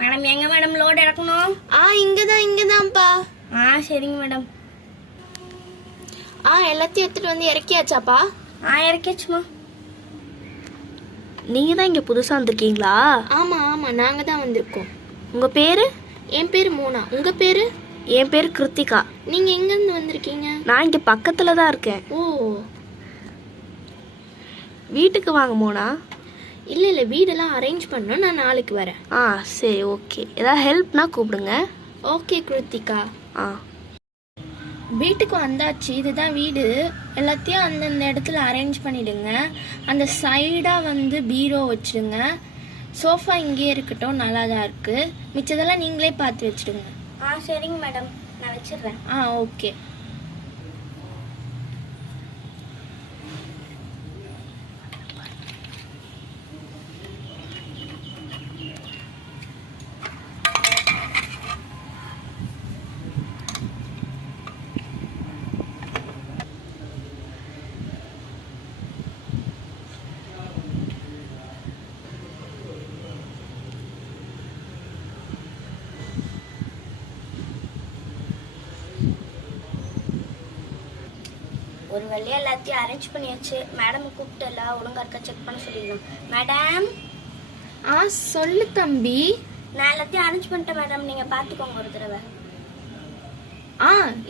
Madam எங்க madam load இறக்கணும்? இங்கதான்ப்பா. சரிங்க மேடம். எல்லாத்தையும் எடுத்துட்டு வந்து இறக்கியாச்சாப்பா? இறக்கியாச்சுமா. நீங்க தான் இங்க புதுசா வந்திருக்கீங்களா? ஆமா நாங்க தான் வந்திருக்கோம். உங்க பேரு? என் பேரு மோனா. உங்க பேரு? என் பேரு கிருத்திகா. நீங்க எங்க இருந்து வந்திருக்கீங்க? நான் இங்க பக்கத்துல தான் இருக்கேன். ஓ, வீட்டுக்கு வாங்க மோனா. இல்ல வீடெல்லாம் அரேஞ்ச் பண்ணோம். நான் நாளைக்கு வரேன். சரி, ஓகே. ஏதாவது ஹெல்ப்னா கூப்பிடுங்க. ஓகே கிருத்திகா. வீட்டுக்கு வந்தாச்சு. இதுதான் வீடு. எல்லாத்தையும் அந்தந்த இடத்துல அரேஞ்ச் பண்ணிடுங்க. அந்த சைடாக வந்து பீரோ வச்சுடுங்க. சோஃபா இங்கேயே இருக்கட்டும், நல்லா தான் இருக்கு. மிச்சதெல்லாம் நீங்களே பார்த்து வச்சுடுங்க. சரிங்க மேடம், நான் வச்சிடுறேன். ஓகே. ஒரு வழியா எல்லாத்தையும் அரேஞ்ச் பண்ணியாச்சு. மேடம் கூப்பிட்டு எல்லாம் ஒழுங்கா இருக்கா செக் பண்ண சொல்லிடணும். மேடம். சொல்லு தம்பி. நான் எல்லாத்தையும் அரேஞ்ச் பண்ணிட்டேன் மேடம், நீங்க பாத்துக்கோங்க ஒரு தடவை.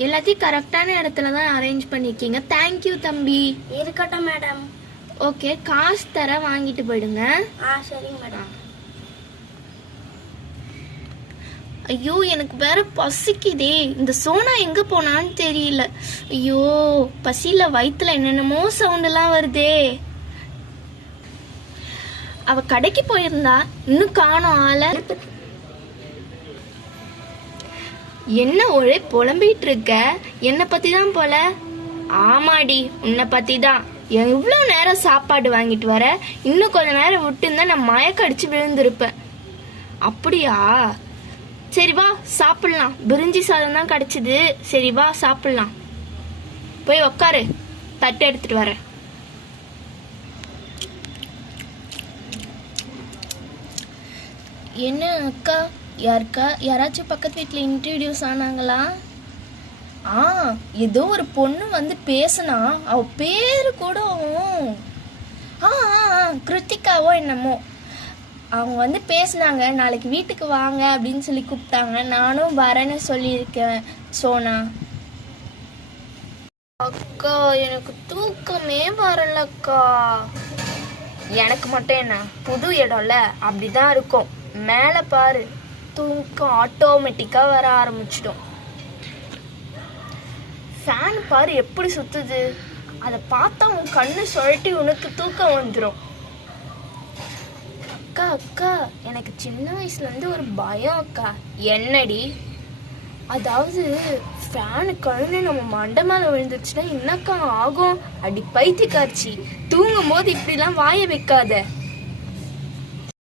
எல்லாத்தையும் கரெக்டான இடத்துல தான் அரேஞ்ச் பண்ணிருக்கீங்க. தேங்க்யூ தம்பி. இருக்கட்டும் மேடம். ஓகே, காசு தர, வாங்கிட்டு போயிடுங்க. சரிங்க மேடம். ஐயோ, எனக்கு வேற பசிக்குதே. இந்த சோனா எங்க போனான்னு தெரியல. ஐயோ, பசியில வயிற்றுல என்னென்னமோ சவுண்ட் எல்லாம் வருதே. அவ கடைக்கு போயிருந்தா, இன்னும் காணோம் ஆள. என்ன ஒரே புலம்பிட்டு இருக்க? என்ன பத்தி தான் போல. ஆமாடி, உன்னை பத்தி தான். எவ்வளவு நேரம் சாப்பாடு வாங்கிட்டு வர? இன்னும் கொஞ்ச நேரம் விட்டு இருந்தா நான் மயக்க அடிச்சு விழுந்திருப்பேன். அப்படியா? சரி வா சாப்பிடலாம். பிரிஞ்சி சாதம் தான் கிடைச்சது. சரி வா சாப்பிடலாம். போய் உக்காரு, தட்டு எடுத்துட்டு வரேன். என்ன அக்கா, யாராச்சும் பக்கத்து வீட்டில் இன்ட்ரடியூஸ் ஆனாங்களா? ஏதோ ஒரு பொண்ணு வந்து பேசினா. அவ பேரு கூட கிருத்திகாவோ என்னமோ. அவங்க வந்து பேசினாங்க. நாளைக்கு வீட்டுக்கு வாங்க அப்படின்னு சொல்லி கூப்பிட்டாங்க. நானும் வரேன்னு சொல்லியிருக்கேன். சோனா அக்கா, எனக்கு தூக்கமே வரலக்கா. எனக்கு மட்டும் என்ன, புது இடம்ல அப்படிதான் இருக்கும். மேலே பாரு, தூக்கம் ஆட்டோமேட்டிக்கா வர ஆரம்பிச்சிடும். ஃபேன் பாரு எப்படி சுத்துது. அதை பார்த்தா உன் கண்ணு சுழட்டி உனக்கு தூக்கம் வந்துடும். அக்கா அக்கா, எனக்கு சின்ன வயசுல இருந்து ஒரு பயம் அக்கா. என்னடி? அதாவது ஃபேனு கழுந்து நம்ம மண்டை மேல விழுந்துருச்சுன்னா என்னக்கா ஆகும்? அடி பைத்தியக்காரச்சி, தூங்கும் போது இப்படிலாம் வாய வைக்காத.